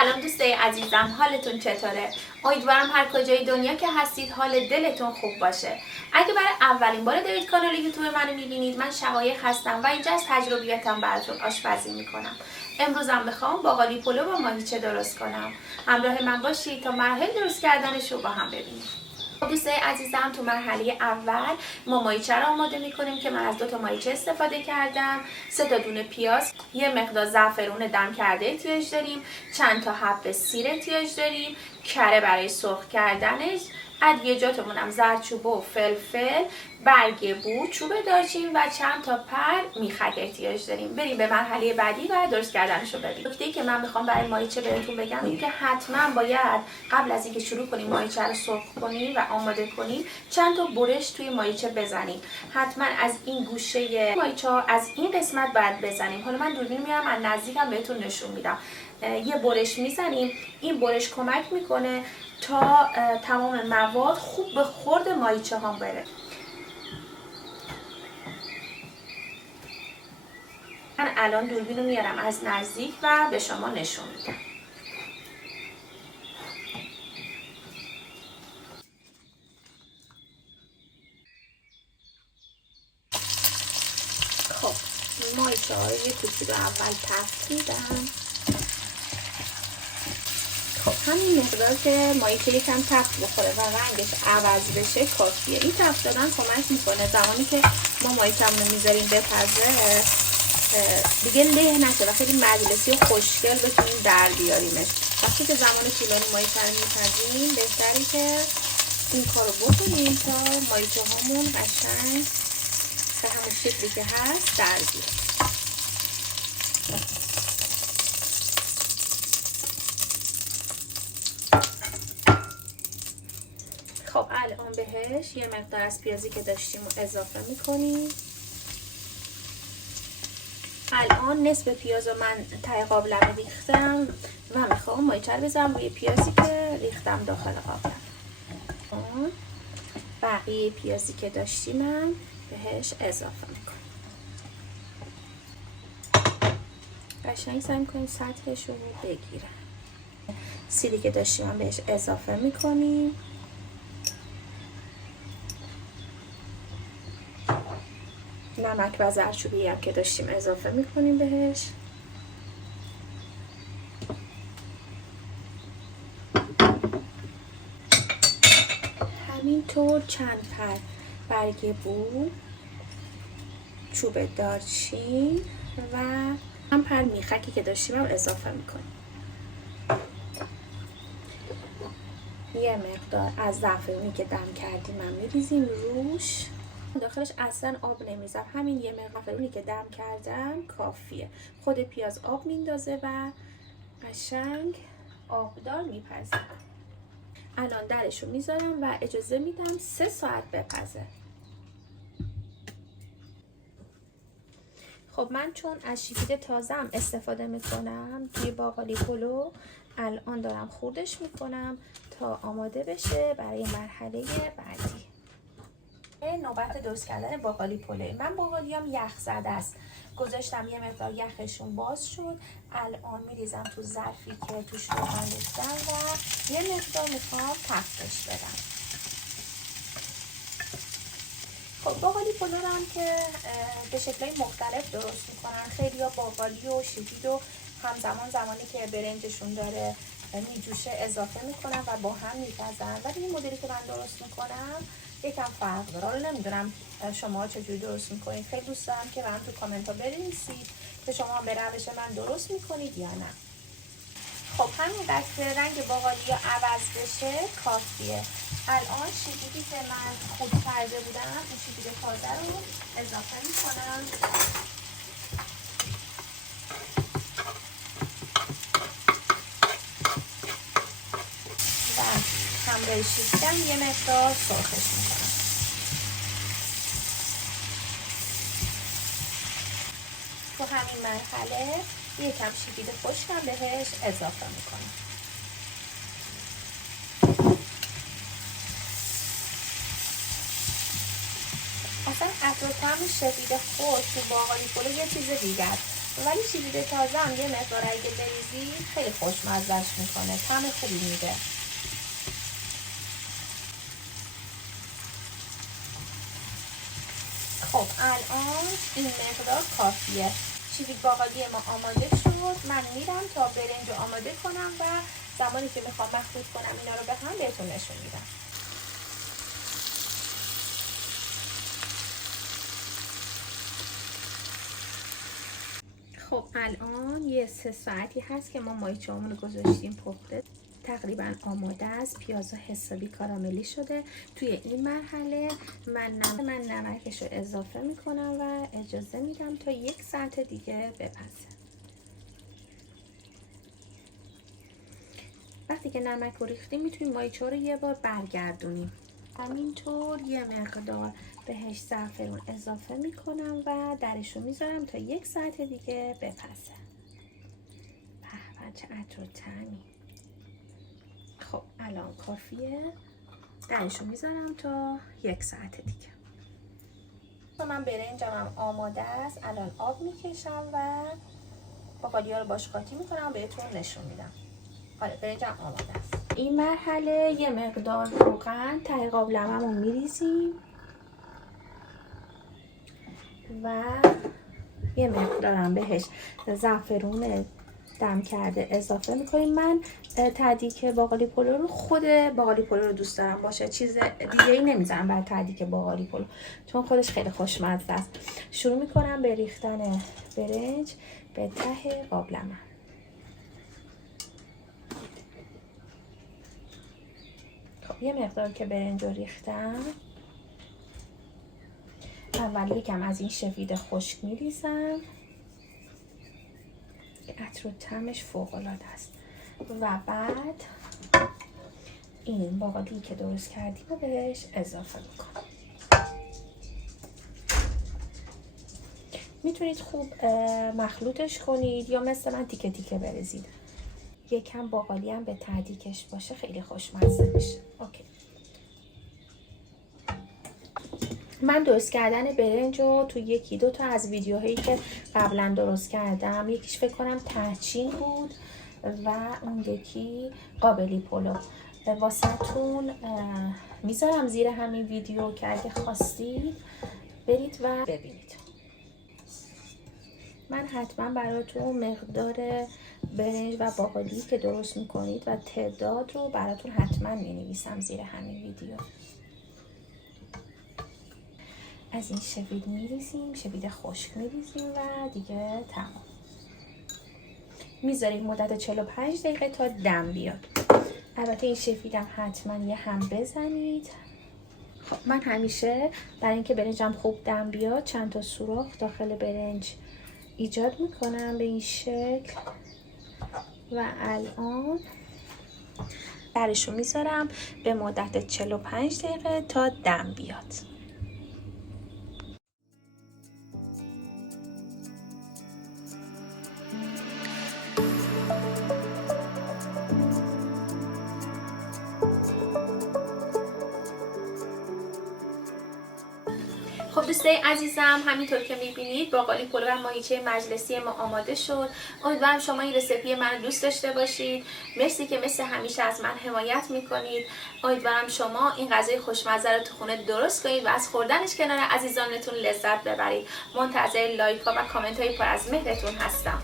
سلام دوستای عزیزم، حالتون چطوره؟ امیدوارم هر کجای دنیا که هستید حال دلتون خوب باشه. اگه برای اولین بار دارید کانال یوتیوب منو میبینید، من شقایق هستم و اینجا از تجربیاتم براتون آشپزی میکنم. امروزم میخوام باقالی پلو با ماهیچه درست کنم. همراه من باشید تا مراحل درست کردنش رو با هم ببینیم. دوستای عزیزم، تو مرحله اول ما ماهیچه رو آماده میکنیم که من از 2 تا ماهیچه استفاده کردم. 3 تا دونه پیاز، یه مقدار زعفرون دم کرده احتیاج داریم، چند تا حب سیر احتیاج داریم، کره برای سرخ کردنش، ادویجاتمون هم زردچوبه و فلفل، برگ بو، چوب دارچین و چند تا پر میخک احتیاج داریم. بریم به مرحله بعدی و درست کردنش رو ببینیم. نکته‌ای که من میخوام برای ماهیچه بهتون بگم اینه که حتما باید قبل از اینکه شروع کنیم ماهیچه رو سرخ کنیم و آماده کنیم چند تا برش توی ماهیچه بزنیم. حتما از این گوشه ماهیچه از این قسمت باید بزنیم. حالا من دوربین میارم از نزدیکم بهتون نشون میدم. یه برش میزنیم. این برش کمک میکنه تا تمام مواد خوب به خورد ماهیچه ها بره. من الان دوربین رو میارم از نزدیک و به شما نشون میدم. خب ماهیچه ها رو یه کوچولو اول تفت میدم. خب همین مقدار که ماهیچه یکم تفت بخوره و رنگش عوض بشه کافیه. این تفت دادن کمک میکنه زمانی که ما ماهیچه‌مون رو میذاریم بپزه دیگه له نشه و خیلی مجلسی و خوشگل بتونیم در بیاریمش. وقتی که زمان طولانی ماهیچه رو میپزیم بهتره که این کارو بکنیم تا ماهیچه هامون قشنگ به همون شکلی که هست در بیاره. خب الان بهش یه مقدار از پیازی که داشتیم رو اضافه میکنیم. الان نصف پیاز رو من ته قابلمه ریختم و میخوام ماهیچه رو بذارم روی پیازی که ریختم داخل قابلمه. بقیه پیازی که داشتیم من بهش اضافه میکنم. قشنگ سعی میکنیم سطحش رو بگیرم. سیری که داشتیم من بهش اضافه میکنیم. نمک و زردچوبه هم که داشتیم اضافه میکنیم بهش. همینطور چند پر برگ بو، چوب دارچین و هم پر میخکی که داشتیم هم اضافه میکنیم. یه مقدار از زعفرونی که دم کردیم من میریزیم روش. داخلش اصلا آب نمیذارم، همین یه مقدار زعفرونی که دم کردم کافیه. خود پیاز آب میندازه و قشنگ آبدار میپزه. الان درش رو میذارم و اجازه میدم 3 ساعت بپزه. خب من چون از شیپید تازه‌ام استفاده میکنم توی باقالی پلو، الان دارم خوردش میکنم تا آماده بشه برای مرحله بعدی. نوبت درست کردن باقالی پلو. من باقالیام یخ زده است. گذاشتم یه مقدار یخشون باز شد. الان میریزم تو ظرفی که توش روغن ریختم و یه مقدار میخوام تفتش بدم. خب باقالی پلو رو هم که به شکل‌های مختلف درست میکنن. خیلی‌ها باقالی و شیپید و همزمان زمانی که برنجشون داره میجوشه اضافه میکنن و با هم میپزن. ولی این مدلی که من درست میکنم یکم فرق داره. حالا نمیدونم شما چجوری درست میکنید. خیلی دوست دارم که برام تو کامنت ها بنویسید که شما به روش من درست میکنید یا نه. خب همینقدر که رنگ باقالی عوض بشه کافیه. الان شیپیدی که من خود کرده بودم، این شیپید تازه رو اضافه میکنم. و همراه شیپیدم یه مقدار سرخش میکنم. تو همین مرحله یکم شیپید خشکم بهش اضافه میکنم. اصلا اطراف هم شدید خشک تو باقالی پلو یه چیز دیگه است. ولی شیرین تازه هم یه مقدار اگه بریزی خیلی خوشمزه‌اش میکنه، طعم خوبی میده. خب الان این مقدار کافیه. شیوید باقالی ما آماده شد. من میرم تا برنج رو آماده کنم و زمانی که میخوام مخلوط کنم اینا رو به هم بهتون نشون میدم. خب الان یه 3 ساعتی هست که ما مایچه‌مون رو گذاشتیم پخته، تقریبا آماده است. پیازا حسابی کاراملی شده. توی این مرحله من نمکش رو اضافه میکنم و اجازه میدم تا 1 ساعت دیگه بپزه. وقتی که نمک رو ریختیم میتونیم مایچه رو یه بار برگردونیم. همینطور یه مقدار بهش زعفرون اضافه میکنم و درش رو میذارم تا 1 ساعت دیگه بپزه. به چه عطر و طعمی. خب الان کافیه. درش رو میذارم تا 1 ساعت دیگه. من برنجم هم آماده است. الان آب میکشم و باقالیا رو باش قاطی میکنم بهتون نشون میدم. آره برنجم آماده است. این مرحله یه مقدار روغن ته قابلمه‌مون میریزیم و یه مقدارم بهش زعفرون دم کرده اضافه میکنیم. من تدیک باقالی پلو رو خود باقالی پلو رو دوست دارم باشه، چیز دیگه ای نمیذارم برای تدیک باقالی پلو چون خودش خیلی خوشمزه است. شروع میکنم به ریختن برنج به ته قابلمه. خب یه مقدار که برنج رو ریختم، اول یکم از این شوید خشک میریزم که عطر و طعمش فوق العاده است و بعد این باقالی که درست کردیم رو بهش اضافه میکنم. میتونید خوب مخلوطش کنید یا مثل من تیکه تیکه بریزید. یکم باقالی هم به تدیکش باشه خیلی خوشمزه میشه. اوکی. من درست کردن برنج رو تو 1-2 تا از ویدیوهایی که قبلا درست کردم، یکیش فکر کنم تهچین بود و اون یکی قابلی پلو، واسهتون میذارم زیر همین ویدیو که اگه خواستید برید و ببینید. من حتما براتون مقدار برنج و باقالی که درست میکنید و تعداد رو براتون حتما مینویسم زیر همین ویدیو. از این شوید میریزیم، شوید خشک میریزیم و دیگه تمام. میذارید مدت 45 دقیقه تا دم بیاد. البته این شویدم حتما یه هم بزنید. خب من همیشه برای اینکه برنجم خوب دم بیاد چند تا سوراخ داخل برنج ایجاد میکنم به این شکل و الان درشو میذارم به مدت 45 دقیقه تا دم بیاد. خب دوستای عزیزم، همینطور که میبینید باقالی پلو و ماهیچه مجلسی ما آماده شد. امیدوارم شما این رسیپی من دوست داشته باشید. مرسی که مثل همیشه از من حمایت میکنید. امیدوارم شما این غذای خوشمزه رو تو خونه درست کنید و از خوردنش کنار عزیزانتون لذت ببرید. منتظر لایک ها و کامنت های پر از مهرتون هستم.